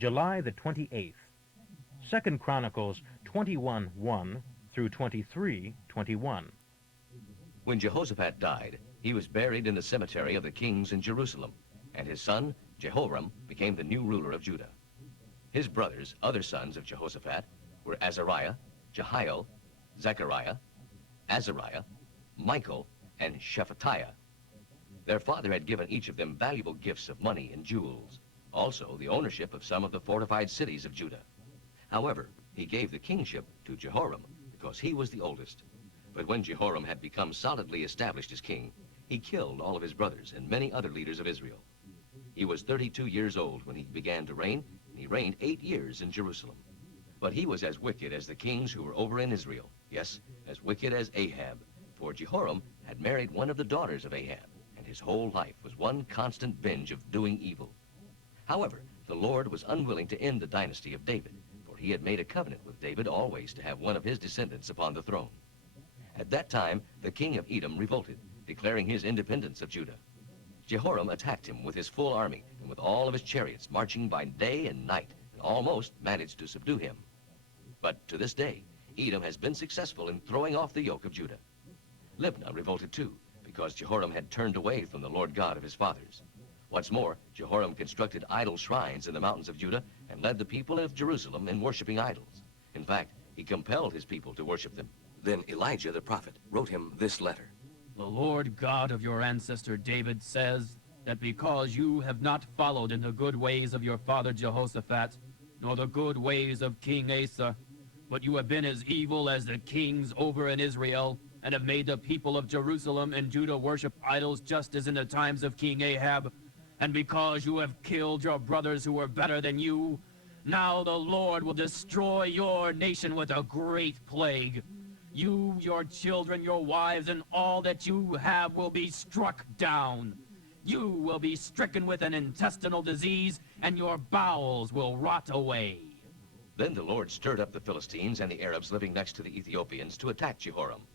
July the 28th. 2 Chronicles 21:1 through 23:21. When Jehoshaphat died, he was buried in the cemetery of the kings in Jerusalem, and his son, Jehoram, became the new ruler of Judah. His brothers, other sons of Jehoshaphat, were Azariah, Jehiel, Zechariah, Azariah, Michael, and Shephatiah. Their father had given each of them valuable gifts of money and jewels, also the ownership of some of the fortified cities of Judah. However, he gave the kingship to Jehoram because he was the oldest. But when Jehoram had become solidly established as king, he killed all of his brothers and many other leaders of Israel. He was 32 years old when he began to reign, and he reigned 8 years in Jerusalem. But he was as wicked as the kings who were over in Israel, yes, as wicked as Ahab, for Jehoram had married one of the daughters of Ahab, and his whole life was one constant binge of doing evil. However, the Lord was unwilling to end the dynasty of David, for he had made a covenant with David always to have one of his descendants upon the throne. At that time, the king of Edom revolted, declaring his independence of Judah. Jehoram attacked him with his full army and with all of his chariots, marching by day and night, and almost managed to subdue him. But to this day, Edom has been successful in throwing off the yoke of Judah. Libnah revolted too, because Jehoram had turned away from the Lord God of his fathers. Once more, Jehoram constructed idol shrines in the mountains of Judah and led the people of Jerusalem in worshiping idols. In fact, he compelled his people to worship them. Then Elijah the prophet wrote him this letter. The Lord God of your ancestor David says that because you have not followed in the good ways of your father Jehoshaphat, nor the good ways of King Asa, but you have been as evil as the kings over in Israel, and have made the people of Jerusalem and Judah worship idols just as in the times of King Ahab, and because you have killed your brothers who were better than you, now the Lord will destroy your nation with a great plague. You, your children, your wives, and all that you have will be struck down. You will be stricken with an intestinal disease, and your bowels will rot away. Then the Lord stirred up the Philistines and the Arabs living next to the Ethiopians to attack Jehoram.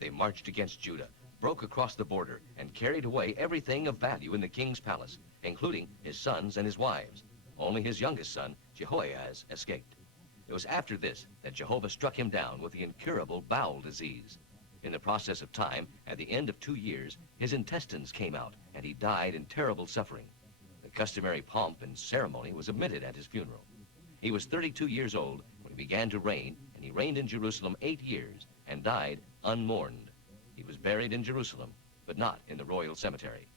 They marched against Judah, broke across the border, and carried away everything of value in the king's palace, including his sons and his wives. Only his youngest son, Jehoahaz, escaped. It was after this that Jehovah struck him down with the incurable bowel disease. In the process of time, at the end of 2 years, his intestines came out, and he died in terrible suffering. The customary pomp and ceremony was omitted at his funeral. He was 32 years old when he began to reign, and he reigned in Jerusalem 8 years, and died unmourned. He was buried in Jerusalem, but not in the royal cemetery.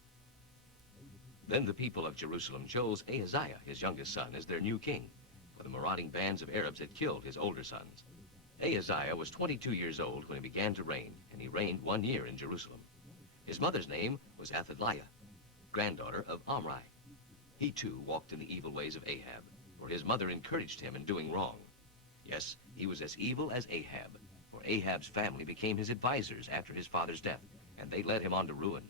Then the people of Jerusalem chose Ahaziah, his youngest son, as their new king, for the marauding bands of Arabs had killed his older sons. Ahaziah was 22 years old when he began to reign, and he reigned 1 year in Jerusalem. His mother's name was Athaliah, granddaughter of Omri. He too walked in the evil ways of Ahab, for his mother encouraged him in doing wrong. Yes, he was as evil as Ahab, for Ahab's family became his advisors after his father's death, and they led him on to ruin.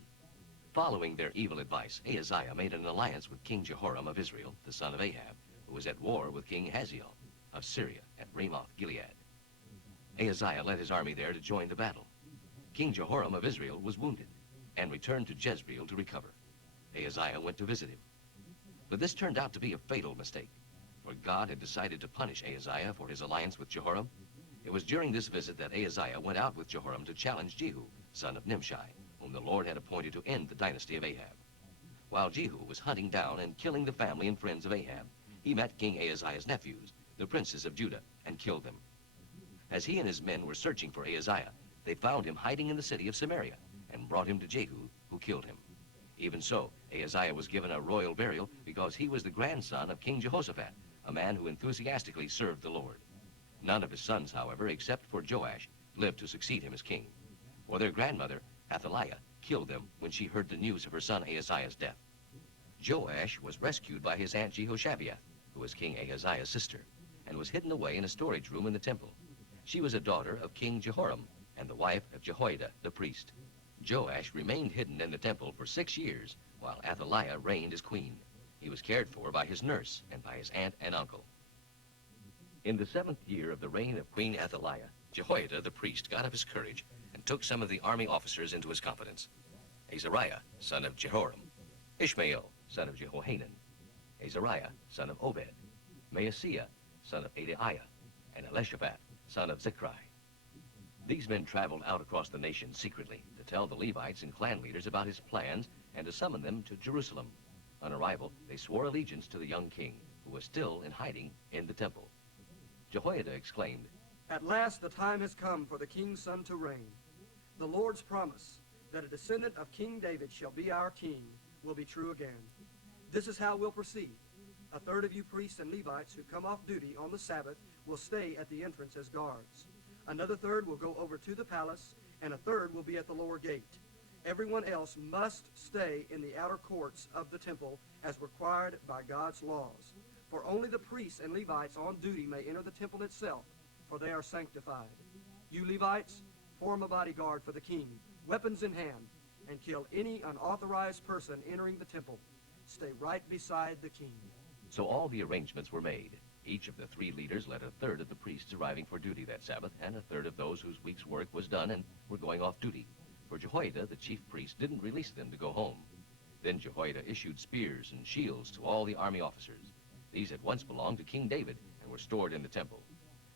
Following their evil advice, Ahaziah made an alliance with King Jehoram of Israel, the son of Ahab, who was at war with King Hazael of Syria at Ramoth-Gilead. Ahaziah led his army there to join the battle. King Jehoram of Israel was wounded and returned to Jezreel to recover. Ahaziah went to visit him. But this turned out to be a fatal mistake, for God had decided to punish Ahaziah for his alliance with Jehoram. It was during this visit that Ahaziah went out with Jehoram to challenge Jehu, son of Nimshi, whom the Lord had appointed to end the dynasty of Ahab. While Jehu was hunting down and killing the family and friends of Ahab, he met King Ahaziah's nephews, the princes of Judah, and killed them. As he and his men were searching for Ahaziah, they found him hiding in the city of Samaria and brought him to Jehu, who killed him. Even so, Ahaziah was given a royal burial because he was the grandson of King Jehoshaphat, a man who enthusiastically served the Lord. None of his sons, however, except for Joash, lived to succeed him as king. For their grandmother, Athaliah, killed them when she heard the news of her son Ahaziah's death. Joash was rescued by his aunt Jehoshabeath, who was King Ahaziah's sister, and was hidden away in a storage room in the temple. She was a daughter of King Jehoram and the wife of Jehoiada the priest. Joash remained hidden in the temple for 6 years while Athaliah reigned as queen. He was cared for by his nurse and by his aunt and uncle. In the 7th year of the reign of Queen Athaliah, Jehoiada the priest got up his courage and took some of the army officers into his confidence. Azariah, son of Jehoram, Ishmael, son of Jehohanan, Azariah, son of Obed, Maaseiah, son of Adaiah, and Elishaphat, son of Zichri. These men traveled out across the nation secretly to tell the Levites and clan leaders about his plans and to summon them to Jerusalem. On arrival, they swore allegiance to the young king, who was still in hiding in the temple. Jehoiada exclaimed, "At last the time has come for the king's son to reign. The Lord's promise that a descendant of King David shall be our king will be true again. This is how we'll proceed. A third of you priests and Levites who come off duty on the Sabbath will stay at the entrance as guards. Another third will go over to the palace, and a third will be at the lower gate. Everyone else must stay in the outer courts of the temple as required by God's laws. For only the priests and Levites on duty may enter the temple itself, for they are sanctified. You Levites, form a bodyguard for the king, weapons in hand, and kill any unauthorized person entering the temple. Stay right beside the king." So all the arrangements were made. Each of the three leaders led a third of the priests arriving for duty that Sabbath, and a third of those whose week's work was done and were going off duty. For Jehoiada, the chief priest, didn't release them to go home. Then Jehoiada issued spears and shields to all the army officers. These had once belonged to King David and were stored in the temple.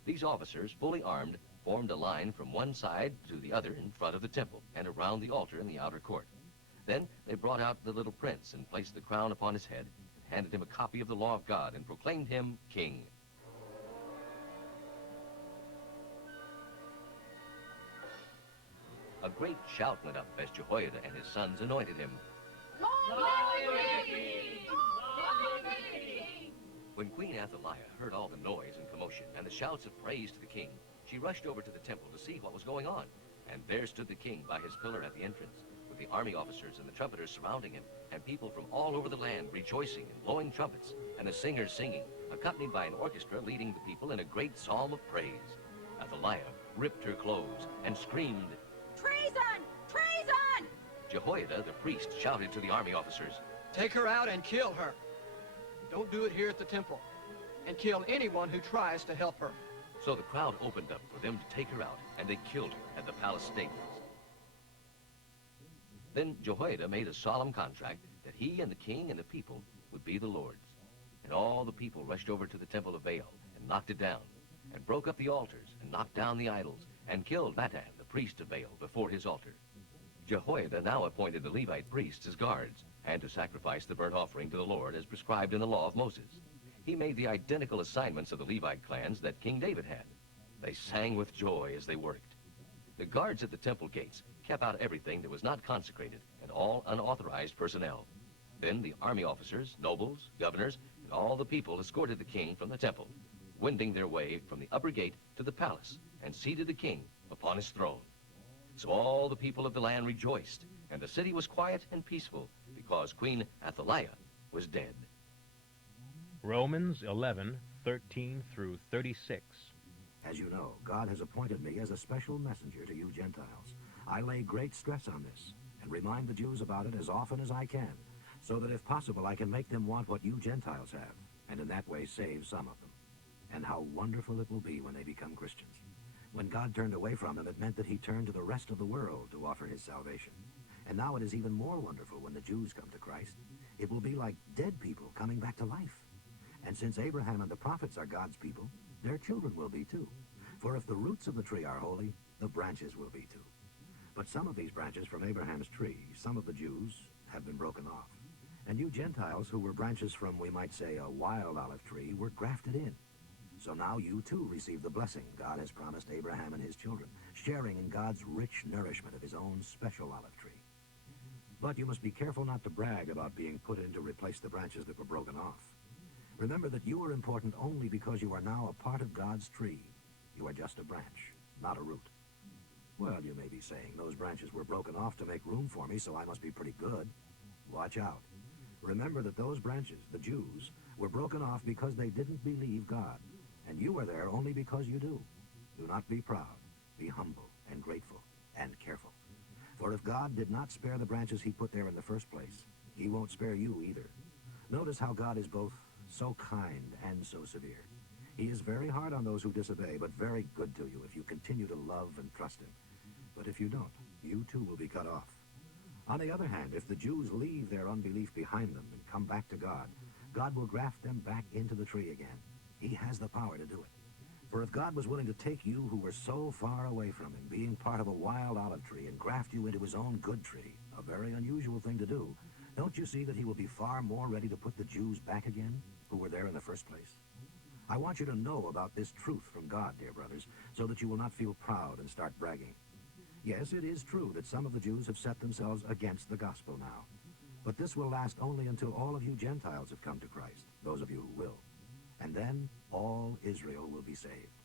These officers, fully armed, formed a line from one side to the other in front of the temple and around the altar in the outer court. Then they brought out the little prince and placed the crown upon his head, and handed him a copy of the law of God and proclaimed him king. A great shout went up as Jehoiada and his sons anointed him. When Queen Athaliah heard all the noise and commotion and the shouts of praise to the king, she rushed over to the temple to see what was going on. And there stood the king by his pillar at the entrance, with the army officers and the trumpeters surrounding him, and people from all over the land rejoicing and blowing trumpets, and the singers singing, accompanied by an orchestra leading the people in a great psalm of praise. Athaliah ripped her clothes and screamed, "Treason! Treason!" Jehoiada, the priest, shouted to the army officers, "Take her out and kill her. Don't do it here at the temple. And kill anyone who tries to help her." So the crowd opened up for them to take her out, and they killed her at the palace stables. Then Jehoiada made a solemn contract that he and the king and the people would be the Lord's. And all the people rushed over to the temple of Baal and knocked it down, and broke up the altars and knocked down the idols, and killed Matan, the priest of Baal, before his altar. Jehoiada now appointed the Levite priests as guards, and to sacrifice the burnt offering to the Lord as prescribed in the law of Moses. He made the identical assignments of the Levite clans that King David had. They sang with joy as they worked. The guards at the temple gates kept out everything that was not consecrated and all unauthorized personnel. Then the army officers, nobles, governors, and all the people escorted the king from the temple, wending their way from the upper gate to the palace, and seated the king upon his throne. So all the people of the land rejoiced, and the city was quiet and peaceful, because Queen Athaliah was dead. Romans 11:13 through 36. As you know, God has appointed me as a special messenger to you Gentiles. I lay great stress on this and remind the Jews about it as often as I can, so that if possible I can make them want what you Gentiles have, and in that way save some of them. And how wonderful it will be when they become Christians. When God turned away from them, it meant that he turned to the rest of the world to offer his salvation. And now it is even more wonderful when the Jews come to Christ. It will be like dead people coming back to life. And since Abraham and the prophets are God's people, their children will be too. For if the roots of the tree are holy, the branches will be too. But some of these branches from Abraham's tree, some of the Jews, have been broken off. And you Gentiles, who were branches from, we might say, a wild olive tree, were grafted in. So now you too receive the blessing God has promised Abraham and his children, sharing in God's rich nourishment of his own special olive tree. But you must be careful not to brag about being put in to replace the branches that were broken off. Remember that you are important only because you are now a part of God's tree. You are just a branch, not a root. Well, you may be saying, those branches were broken off to make room for me, so I must be pretty good. Watch out. Remember that those branches, the Jews, were broken off because they didn't believe God. And you are there only because you do. Do not be proud. Be humble and grateful and careful. For if God did not spare the branches he put there in the first place, he won't spare you either. Notice how God is both so kind and so severe. He is very hard on those who disobey, but very good to you if you continue to love and trust him. But if you don't, you too will be cut off. On the other hand, if the Jews leave their unbelief behind them and come back to God, God will graft them back into the tree again. He has the power to do it. For if God was willing to take you who were so far away from him, being part of a wild olive tree, and graft you into his own good tree, a very unusual thing to do, don't you see that he will be far more ready to put the Jews back again, who were there in the first place? I want you to know about this truth from God, dear brothers, so that you will not feel proud and start bragging. Yes, it is true that some of the Jews have set themselves against the gospel now. But this will last only until all of you Gentiles have come to Christ, those of you who will. And then all Israel will be saved.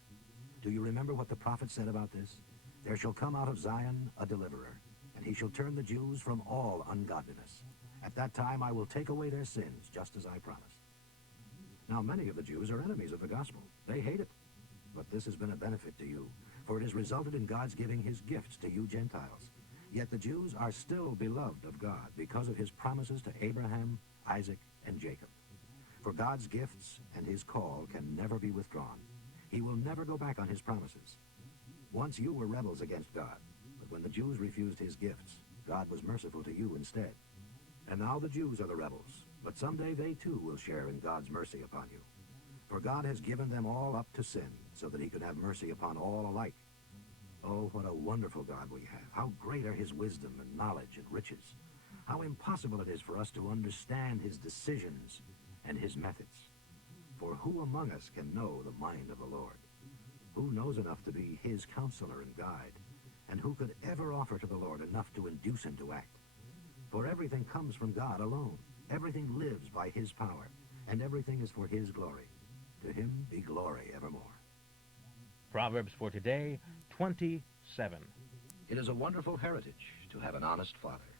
Do you remember what the prophet said about this? There shall come out of Zion a deliverer, and he shall turn the Jews from all ungodliness. At that time I will take away their sins, just as I promised. Now many of the Jews are enemies of the gospel. They hate it. But this has been a benefit to you, for it has resulted in God's giving his gifts to you Gentiles. Yet the Jews are still beloved of God because of his promises to Abraham, Isaac, and Jacob. For God's gifts and his call can never be withdrawn. He will never go back on his promises. Once you were rebels against God, but when the Jews refused his gifts, God was merciful to you instead. And now the Jews are the rebels, but someday they too will share in God's mercy upon you. For God has given them all up to sin, so that he could have mercy upon all alike. Oh, what a wonderful God we have. How great are his wisdom and knowledge and riches. How impossible it is for us to understand his decisions and his methods. For who among us can know the mind of the Lord? Who knows enough to be his counselor and guide? And who could ever offer to the Lord enough to induce him to act? For everything comes from God alone. Everything lives by his power, and everything is for his glory. To him be glory evermore. Proverbs for today, 27. It is a wonderful heritage to have an honest father.